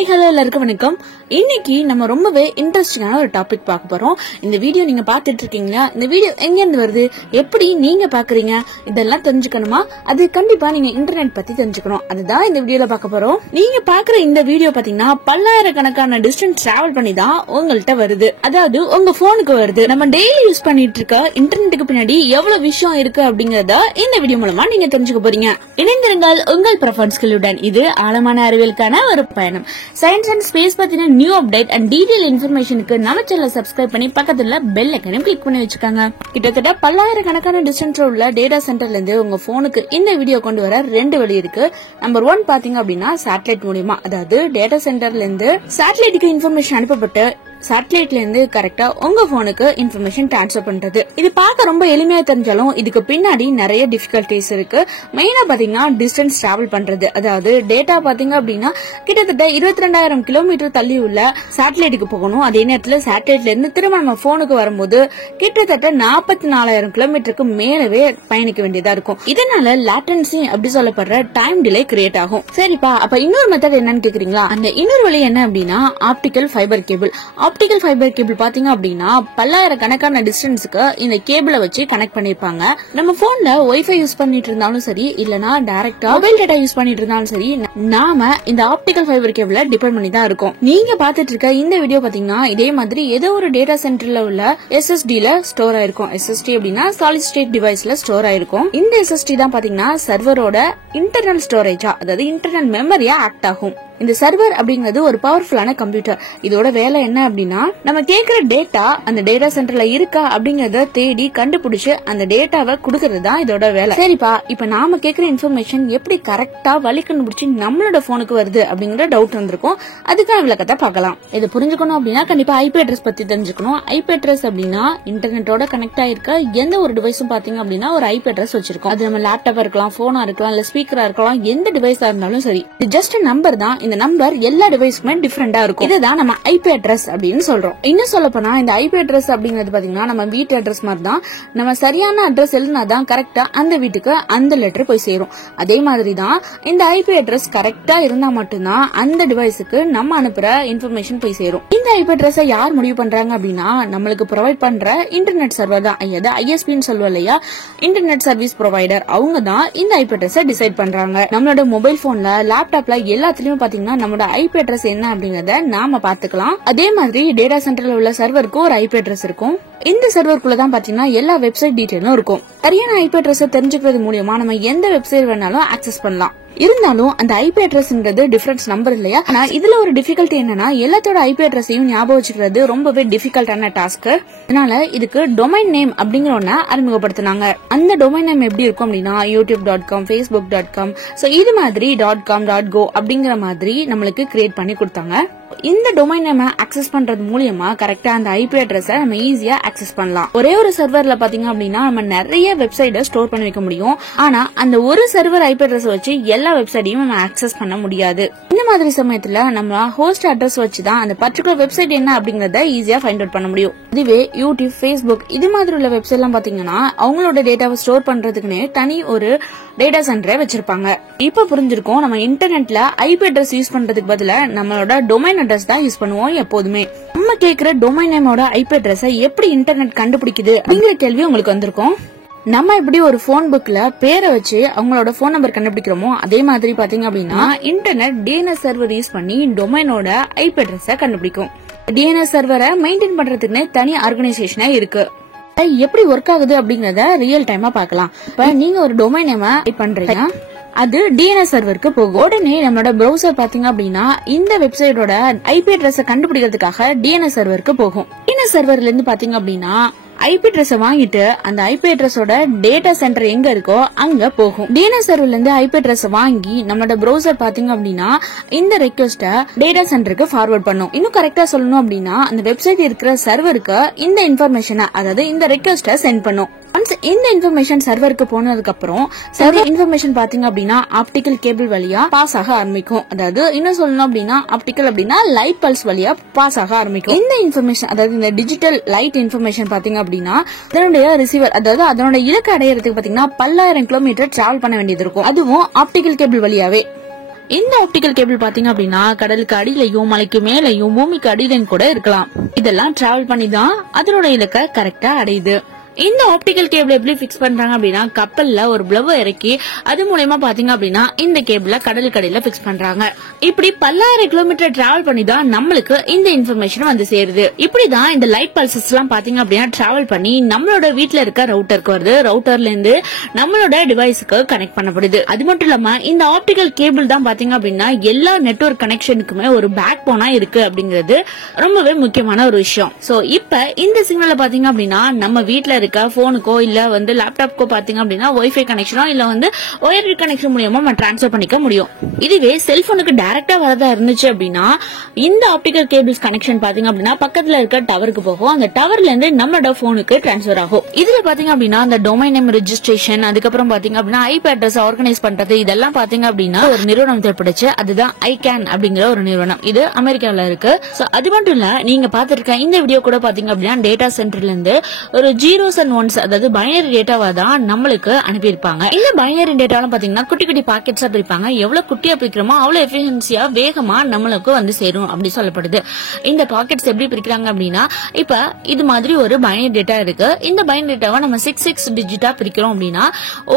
Hi hello எல்லாருக்கும் வணக்கம். இன்னைக்கு நம்ம ரொம்பவே இன்ட்ரெஸ்டிங்கான ஒரு டாபிக் பார்க்க போறோம். இந்த வீடியோ நீங்க பாத்துட்டு இருக்கீங்களா? இந்த வீடியோ எங்க இருந்து வருது, எப்படி நீங்க பாக்குறீங்க, இதெல்லாம் தெரிஞ்சுக்கணுமா? அது கண்டிப்பா நீங்க இன்டர்நெட் பத்தி தெரிஞ்சுக்கணும். அதுதான் இந்த வீடியோல பார்க்க போறோம். நீங்க பாக்குற இந்த வீடியோ பாத்தீங்கன்னா பல்லாயிரக்கணக்கான டிஸ்டன்ஸ் டிராவல் பண்ணி தான் உங்கள்கிட்ட வருது, அதாவது உங்க போனுக்கு வருது. நம்ம டெய்லி யூஸ் பண்ணிட்டு இருக்க இன்டர்நெட்டுக்கு பின்னாடி எவ்வளவு விஷயம் இருக்கு அப்படிங்கறத இந்த வீடியோ மூலமா நீங்க தெரிஞ்சுக்க போறீங்க. இணைந்திருங்கள் உங்கள் ப்ரொஃபைல்களுடன். இது ஆழமான அறிவியலுக்கான ஒரு பயணம். சயின்ஸ் அண்ட் ஸ்பேஸ் பத்தின நியூ அப்டேட் அண்ட் டீடைல் இன்ஃபர்மேஷனுக்கு நம்ம சேனலை சப்ஸ்கிரைப் பண்ணி பக்கத்துல பெல் ஐக்கனையும் கிளிக் பண்ணி வச்சுக்காங்க. கிட்டத்தட்ட பல்லாயிரக்கணக்கான டிஸ்டன்ஸ்ல உள்ள டேட்டா சென்டர்ல இருந்து உங்க போனுக்கு இந்த வீடியோ கொண்டு வர ரெண்டு வழி இருக்கு. நம்பர் 1 பாத்தீங்க அப்படின்னா சேட்டலைட் மூலமா, அதாவது டேட்டா சென்டர்ல இருந்து சேட்டலைட்டுக்கு இன்ஃபர்மேஷன் அனுப்பப்பட்டு சேட்டலைட்ல இருந்து கரெக்டா உங்க போனுக்கு இன்ஃபர்மேஷன் டிரான்ஸ்ஃபர் பண்றது. இது பார்க்க ரொம்ப எளிமையா தெரிஞ்சாலும் இதுக்கு பின்னாடி நிறைய டிஃபிகல்டிஸ் இருக்கு. மெயினா பாத்தீங்கன்னா டிஸ்டன்ஸ் டிராவல் பண்றது, அதாவது டேட்டா பாத்தீங்க அப்படின்னா கிட்டத்தட்ட 22,000 கிலோமீட்டர் தள்ளி உள்ள சேட்டலைட்டுக்கு போகணும். அதே நேரத்துல சேட்டலைட்ல இருந்து திரும்ப நம்ம போனுக்கு வரும்போது கிட்டத்தட்ட 44,000 கிலோமீட்டருக்கு மேலவே பயணிக்க வேண்டியதா இருக்கும். இதனால லேட்டன்சி அப்படி சொல்லப்படுற டைம் டிலே கிரியேட் ஆகும். சரிப்பா, அப்ப இன்னொரு மெத்தட் என்னன்னு கேக்குறீங்களா? அந்த இன்னொரு வழி என்ன அப்படின்னா optical fibre cable. Optical fibre cable பாத்தீங்க அப்படின்னா பல்லாயிரக்கணக்கான டிஸ்டன்ஸுக்கு இந்த கேபிளை வச்சு கனெக்ட் பண்ணிருப்பாங்க. நம்ம போன்ல வைஃபை யூஸ் பண்ணிட்டு இருந்தாலும் சரி, இல்லனா டைரக்டா மொபைல் டேட்டா யூஸ் பண்ணிட்டு இருந்தாலும் சரி, நாம இந்த ஆப்டிகல் ஃபைபர் கேபிளை டிபெண்ட் பண்ணி தான் இருக்கும். நீங்க பாத்துட்டு இருக்க இந்த வீடியோ பாத்தீங்கன்னா இதே மாதிரி ஏதோ ஒரு டேட்டா சென்டர்ல உள்ள SSD ல ஸ்டோர் ஆயிருக்கும். SSD அப்படின்னா சாலிட் ஸ்டேட் டிவைஸ்ல ஸ்டோர் ஆயிருக்கும். இந்த SSD தான் பாத்தீங்கன்னா சர்வரோட இன்டர்னல் ஸ்டோரேஜா, அதாவது இன்டர்னல் மெமரியா ஆக்ட் ஆகும். இந்த சர்வர் அப்படிங்கிறது ஒரு பவர்ஃபுல்லான கம்ப்யூட்டர். இதோட வேலை என்ன அப்படின்னா நம்ம கேக்குற டேட்டா அந்த டேட்டா சென்டர்ல இருக்கா அப்படிங்கறத தேடி கண்டுபிடிச்சு அந்த டேட்டாவை குடுக்கறது தான் இதோட வேலை. சரிப்பா, இப்ப நாம கேக்குற இன்ஃபர்மேஷன் எப்படி கரெக்டா வழி கண்டுபிடிச்சு நம்மளோட போனுக்கு வருது அப்படிங்கிற டவுட் வந்திருக்கும். அதுக்கான விளக்கத்தை பார்க்கலாம். இதை புரிஞ்சுக்கணும் அப்படின்னா கண்டிப்பா ஐபி அட்ரஸ் பத்தி தெரிஞ்சுக்கணும். ஐபி அட்ரஸ் அப்படின்னா இன்டர்நெட்டோட கனெக்ட் ஆயிருக்க எந்த ஒரு டிவைஸும் பாத்தீங்க அப்படின்னா ஒரு ஐபி அட்ரஸ் வச்சிருக்கோம். அது நம்ம லேப்டாப்பா இருக்கலாம், போனா இருக்கலாம், இல்ல ஸ்பீக்கரா இருக்கலாம், எந்த டிவைஸா இருந்தாலும் சரி. இது ஜஸ்ட் நம்பர் தான். இந்த நம்பர் எல்லா டிவைஸ்க்குமே டிஃபரெண்டா இருக்கும். இதுதான் நம்ம ஐபி அட்ரஸ் அப்படின்னு சொல்றோம். இன்னும் சொல்ல போனா இந்த ஐபி அட்ரஸ் அப்படிங்கிறது பாத்தீங்கன்னா நம்ம வீட்டு அட்ரஸ் மாதிரி தான். நம்ம சரியான அட்ரஸ் எழுதினாதான் கரெக்டா அந்த வீட்டுக்கு அந்த லெட்டர் போய் சேரும். அதே மாதிரி தான் இந்த ஐபி அட்ரஸ் கரெக்டா இருந்தா மட்டும்தான் அந்த டிவைஸுக்கு நம்ம அனுப்புற இன்ஃபர்மேஷன் போய் சேரும். இந்த ஐபி அட்ரஸை யார் முடிவு பண்றாங்க அப்படின்னா நம்மளுக்கு ப்ரொவைட் பண்ற இன்டர்நெட் சர்வர் தான், அதாவது ஐஎஸ்பின்னு சொல்லுவோம் இல்லையா, இன்டர்நெட் சர்வீஸ் ப்ரொவைடர். அவங்க தான் இந்த ஐபி அட்ரஸை டிசைட் பண்றாங்க. நம்மளோட மொபைல் போன்ல, லேப்டாப்ல எல்லாத்துலயும் பாத்தீங்கன்னா நம்மளோட ஐபி அட்ரஸ் என்ன அப்படிங்கறத நாம பாத்துக்கலாம். அதே மாதிரி டேட்டா சென்டர்ல உள்ள சர்வருக்கு ஒரு ஐபி அட்ரஸ் இருக்கும். இந்த சர்வருக்குள்ள தான் பாத்தீங்கன்னா எல்லா வெப்சைட் டீடைலும் இருக்கும். சரியான ஐபி அட்ரஸ் தெரிஞ்சுக்கிறது மூலமா நம்ம எந்த வெப்சைட் வேணாலும் ஆக்சஸ் பண்ணலாம். இருந்தாலும் அந்த ஐபி அட்ரஸ்ங்கிறது டிஃபரன்ஸ் நம்பர் இல்லையா? ஆனா இதுல ஒரு டிஃபிகல்ட்டி என்னன்னா எல்லாத்தோட ஐபி அட்ரஸையும் ஞாபகம் வச்சுக்கிறது ரொம்பவே டிஃபிகல்ட்டான டாஸ்க். அதனால இதுக்கு டொமைன் நேம் அப்படிங்கிற ஒண்ண அறிமுகப்படுத்தினாங்க. அந்த டொமைன் நேம் எப்படி இருக்கும் அப்படின்னா youtube.com, facebook.com, சோ இது மாதிரி .com, .go அப்படிங்கிற மாதிரி நம்மளுக்கு கிரியேட் பண்ணி கொடுத்தாங்க. இந்த டொமைன் நேம் ஆக்சஸ் பண்றது மூலமா கரெக்டா அந்த ஐபி அட்ரஸை நம்ம ஈஸியா ஆக்சஸ் பண்ணலாம். ஒரே ஒரு சர்வர்ல பாத்தீங்க அப்படின்னா நம்ம நிறைய வெப்சைட்டை ஸ்டோர் பண்ணி வைக்க முடியும். ஆனா அந்த ஒரு சர்வர் ஐபி அட்ரஸ் வச்சு எல்லா வெப்சைட்டையும் நம்ம ஆக்சஸ் பண்ண முடியாது. இந்த மாதிரி சமயத்துல நம்ம ஹோஸ்ட் அட்ரஸ் வச்சுதான் அந்த பர்டிகுலர் வெப்சைட் என்ன அப்படிங்கறத ஈஸியா ஃபைண்ட் அவுட் பண்ண முடியும். இதுவே யூடியூப், ஃபேஸ்புக் இது மாதிரி உள்ள வெப்சைட் எல்லாம் பாத்தீங்கன்னா அவங்களோட டேட்டாவை ஸ்டோர் பண்றதுக்குன்னு தனி ஒரு டேட்டா சென்டரை வச்சிருப்பாங்க. இப்ப புரிஞ்சிருக்கும், நம்ம இன்டர்நெட்ல ஐபி அட்ரஸ் யூஸ் பண்றதுக்கு பதிலா நம்மளோட டொமைன் அட்ரஸ் தான் யூஸ் பண்ணுவோம் எப்போதுமே. நம்ம கேக்குற டொமைன் நேமோட ஐபி அட்ரஸை எப்படி இன்டர்நெட் கண்டுபிடிக்குது அப்படிங்கிற கேள்வி உங்களுக்கு வந்திருக்கும். நம்ம எப்படி ஒரு போன் புக்ல பேரை வச்சு அவங்களோட போன் நம்பர் கண்டுபிடிக்கிறோமோ அதே மாதிரி பாத்தீங்க அப்படின்னா இன்டர்நெட் டிஎன்எஸ் சர்வர் யூஸ் பண்ணி டொமைனோட ஐபி அட்ரஸை கண்டுபிடிக்கும். டிஎன்எஸ் சர்வரை மெயின்டைன் பண்றதுக்குன்னு தனி ஆர்கனைசேஷனே இருக்கு. எப்படி ஒர்க் ஆகுது அப்படிங்கறத ரியல் டைமா பாக்கலாம். இப்ப நீங்க ஒரு டொமைன் நேம டைப் பண்றீங்க, அது டிஎன்எஸ் சர்வருக்கு போகும். உடனே நம்மளோட பிரவுசர் பாத்தீங்க அப்படின்னா இந்த வெப்சைட்டோட ஐபி அட்ரஸ் கண்டுபிடிக்கிறதுக்காக டிஎன்எஸ் சர்வருக்கு போகும். டிஎன்எஸ் சர்வர்ல இருந்து பாத்தீங்க அப்படின்னா ஐபி அட்ரஸ் வாங்கிட்டு அந்த ஐபி அட்ரஸோட டேட்டா சென்டர் எங்க இருக்கோ அங்க போகும். டிஎன்எஸ் சர்வர்ல இருந்து ஐபி அட்ரஸ் வாங்கி நம்மளோட பிரவுசர் பாத்தீங்க அப்படின்னா இந்த ரெக்வெஸ்ட டேட்டா சென்டருக்கு ஃபார்வர்ட் பண்ணும். இன்னும் கரெக்டா சொல்லணும் அப்படின்னா அந்த வெப்சைட் இருக்கிற சர்வருக்கு இந்த இன்ஃபர்மேஷனை, அதாவது இந்த ரெக்வெஸ்ட சென்ட் பண்ணும். ஒன்ஸ் இந்த இன்ஃபர்மேஷன் சர்வருக்கு போனதுக்கு அப்புறம் சர்வர் இன்ஃபர்மேஷன் பாத்தீங்க அப்படின்னா ஆப்டிகல் கேபிள் வழியா பாஸ் ஆக ஆரம்பிக்கும். அதாவது இன்னும் சொல்லணும் அப்படின்னா ஆப்டிகல் அப்படின்னா லைட் பல்ஸ் வழியா பாஸ் ஆக ஆரம்பிக்கும். இந்த இன்ஃபர்மேஷன், அதாவது இந்த டிஜிட்டல் லைட் இன்ஃபர்மேஷன் பாத்தீங்க அப்படின்னா அதனுடைய ரிசீவர், அதாவது அதனோட இலக்கு அடையறதுக்கு பாத்தீங்கன்னா 10,000 கிலோமீட்டர் டிராவல் பண்ண வேண்டியது இருக்கும். அதுவும் ஆப்டிகல் கேபிள் வழியாவே. இந்த ஆப்டிகல் கேபிள் பாத்தீங்க அப்படின்னா கடலுக்கு அடியிலையும் மலைக்கு மேலையும் பூமிக்கு அடியிலையும் கூட இருக்கலாம். இதெல்லாம் டிராவல் பண்ணி தான் அதனோட இலக்கை கரெக்டா அடையுது. இந்த ஆப்டிகல் கேபிள் எப்படி பிக்ஸ் பண்றாங்க அப்படின்னா கப்பல்ல ஒரு பிளவு இறக்கி அது மூலமா பாத்தீங்க அப்படின்னா இந்த கேபிள கடலுக்கு அடியில பிக்ஸ் பண்றாங்க. இப்படி பல்லாயிரம் கிலோமீட்டர் டிராவல் பண்ணி தான் நம்மளுக்கு இந்த இன்ஃபர்மேஷன் வந்து சேருது. இப்படிதான் இந்த லைட் பல்சஸ் எல்லாம் பாத்தீங்க அப்படின்னா டிராவல் பண்ணி நம்மளோட வீட்டுல இருக்க ரவுட்டருக்கு வருது. ரவுட்டர்ல இருந்து நம்மளோட டிவைஸுக்கு கனெக்ட் பண்ணப்படுது. அது மட்டும் இல்லாம இந்த ஆப்டிகல் கேபிள் தான் பாத்தீங்க அப்படின்னா எல்லா நெட்வொர்க் கனெக்ஷனுக்குமே ஒரு பேக் போனா இருக்கு அப்படிங்கிறது ரொம்பவே முக்கியமான ஒரு விஷயம். சோ இப்ப இந்த சிக்னல்ல பாத்தீங்க அப்படின்னா நம்ம வீட்டுல இருக்க போனுக்கோ இல்ல வந்து லேப்டாப்கோ பாத்தீங்க அப்படின்னா வைஃபை கனெக்ஷனோ இல்ல வந்து ஒயர்டு கனெக்ஷன் மூலமா நம்ம டிரான்ஸ்ஃபர் பண்ணிக்க முடியும். இதுவே செல்போனுக்கு டைரக்டா வரதா இருந்துச்சு அப்படின்னா இந்த ஆப்டிகல் கேபிள்ஸ் கனெக்ஷன் பாத்தீங்க அப்படின்னா பக்கத்துல இருக்க டவருக்கு போகும். அந்த டவர்ல இருந்து நம்மளோட போனுக்கு டிரான்ஸ்ஃபர் ஆகும். இதுல பாத்தீங்க அப்படின்னா அந்த டொமைன் நேம் ரெஜிஸ்ட்ரேஷன் அதுக்கப்புறம் பாத்தீங்க அப்படின்னா ஐபி அட்ரஸ் ஆர்கனைஸ் பண்றது இதெல்லாம் பாத்தீங்க அப்படின்னா ஒரு நிறுவனம் தேவைப்படுச்சு. அதுதான் ஐகேன் அப்படிங்கிற ஒரு நிறுவனம். இது அமெரிக்கால இருக்கு. அது மட்டும் இல்ல நீங்க பாத்திருக்க இந்த வீடியோ கூட பாத்தீங்க அப்படின்னா டேட்டா சென்டர்ல இருந்து ஒரு ஜீரோஸ் அண்ட் ஒன்ஸ் அதாவது பைனரி டேட்டாவா தான் நம்மளுக்கு அனுப்பியிருப்பாங்க. இந்த பைனரி டேட்டாலாம் பாத்தீங்கன்னா குட்டி குட்டி பாக்கெட்ஸா பிரிப்பாங்க. எவ்வளவு குட்டியா பிரிக்கிறோமோ அவ்வளவு எஃபிஷியன்சியா வேகமா நம்மளுக்கு வந்து சேரும் அப்படி சொல்லப்படுது. இந்த பாக்கெட்ஸ் எப்படி பிரிக்கிறாங்க அப்படின்னா இப்ப இது மாதிரி ஒரு பைனரி டேட்டா இருக்கு. இந்த பைனரி டேட்டாவை நம்ம 6 டிஜிட்டா பிரிக்கிறோம் அப்படின்னா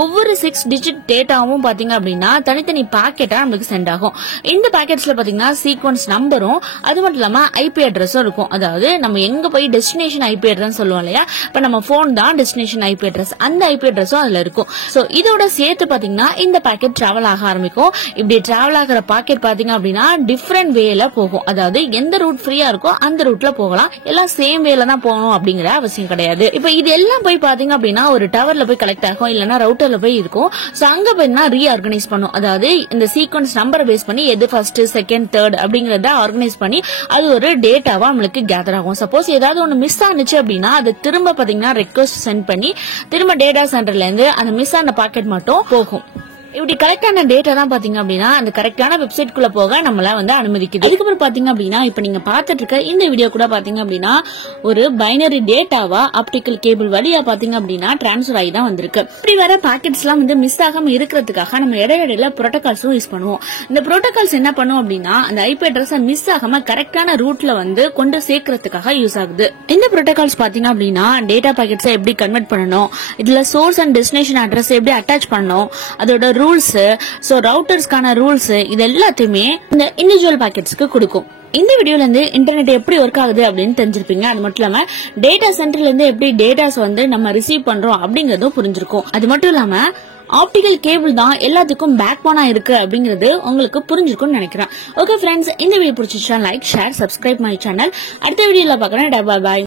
ஒவ்வொரு 6 டிஜிட் டேட்டாவும் பாத்தீங்க அப்படின்னா தனித்தனி பாக்கெட்டா நமக்கு சென்ட் ஆகும். இந்த பாக்கெட்ஸ்ல பாத்தீங்கன்னா சீக்வன்ஸ் நம்பரும் அது மட்டும் இல்லாம ஐபி அட்ரஸும் இருக்கும். அதாவது நம்ம எங்க போய் டெஸ்டினேஷன் ஐபி அட்ரஸ் சொல்லுவோம் இல்லையா, இப்ப நம்ம போன் தான் டெஸ்டினேஷன் ஐபி அட்ரஸ், அந்த ஐபி அட்ரஸும் அதுல இருக்கும். சோ இதோட சேர்த்து பாத்தீங்கன்னா இந்த பாக்கெட் டிராவல் ஆக ஆரம்பிக்கும். இப்படி டிராவல் ஆகிற பாக்கெட் பாத்தீங்க அப்படின்னா டிஃபரெண்ட் வேல போகும். அதாவது எந்த ரூட் ஃப்ரீயா இருக்கோ அந்த ரூட்ல போகலாம். எல்லாம் சேம் வேல தான் போகணும் அப்படிங்கிற அவசியம் கிடையாது. இப்ப இது எல்லாம் போய் பாத்தீங்க அப்படின்னா ஒரு டவர்ல போய் கலெக்ட் ஆகும் இல்லன்னா ரவுட்டர்ல போய் இருக்கும். சோ அங்க போய் ரீஆர்கனைஸ் பண்ணும். அதாவது இந்த சீக்வன்ஸ் நம்பரை பேஸ் பண்ணி எது ஃபர்ஸ்ட் செகண்ட் தேர்ட் அப்படிங்கறத ஆர்கனைஸ் பண்ணி அது ஒரு டேட்டாவா நம்மளுக்கு கேதர் ஆகும். சப்போஸ் ஏதாவது ஒன்னு மிஸ் ஆனிச்சு அப்படின்னா அது திரும்ப பாத்தீங்கன்னா ரெக்வஸ்ட் சென்ட் பண்ணி திரும்ப டேட்டா சென்டர்ல இருந்து அந்த மிஸ் ஆன பாக்கெட் மட்டும் போகும். இப்படி கரெக்டான டேட்டா தான் பாத்தீங்க அப்படின்னா அந்த கரெக்டான வெப்சைட் குள்ள போக நம்மள வந்து அனுமதிக்குது. அதுக்கப்புறம் பாத்தீங்க அப்படின்னா இப்ப நீங்க பாத்துட்டு இருக்க இந்த வீடியோ கூட பாத்தீங்க அப்படின்னா ஒரு பைனரி டேட்டாவா ஆப்டிகல் கேபிள் வழியா பாத்தீங்க அப்படின்னா டிரான்ஸ்ஃபர் ஆகி தான் வந்திருக்கு. இப்படி வர பாக்கெட்ஸ் எல்லாம் வந்து மிஸ் ஆகாம இருக்கிறதுக்காக நம்ம இடையில புரோட்டோகால்ஸும் யூஸ் பண்ணுவோம். இந்த புரோட்டோகால்ஸ் என்ன பண்ணும் அப்படின்னா அந்த ஐபி அட்ரஸ் மிஸ் ஆகாம கரெக்டான ரூட்ல வந்து கொண்டு சேர்க்கறதுக்காக யூஸ் ஆகுது. இந்த புரோட்டோகால்ஸ் பாத்தீங்க அப்படின்னா டேட்டா பாக்கெட்ஸ் எப்படி கன்வெர்ட் பண்ணணும், இதுல சோர்ஸ் அண்ட் டெஸ்டினேஷன் அட்ரஸ் எப்படி அட்டாச் பண்ணணும், அதோட ரூல்ஸ், சோ ரவுட்டர்ஸ்க்கான ரூல்ஸ் இது எல்லாத்தையுமே இந்த இண்டிவிஜுவல் பாக்கெட்ஸ்க்கு கொடுக்கும். இந்த வீடியோல இருந்து இன்டர்நெட் எப்படி ஒர்க் ஆகுது அப்படின்னு தெரிஞ்சிருப்பீங்க. அது மட்டும் இல்லாம டேட்டா சென்டர்ல இருந்து எப்படி டேட்டாஸ் வந்து நம்ம ரிசீவ் பண்றோம் அப்படிங்கறதும் புரிஞ்சிருக்கும். அது மட்டும் இல்லாம ஆப்டிகல் கேபிள் தான் எல்லாத்துக்கும் பேக் போனா இருக்கு அப்படிங்கிறது உங்களுக்கு புரிஞ்சிருக்கும்னு நினைக்கிறேன். ஓகே ஃப்ரெண்ட்ஸ், இந்த வீடியோ பிடிச்சிருச்சா like share subscribe my channel. அடுத்த வீடியோல பாக்குறேன். பாய்.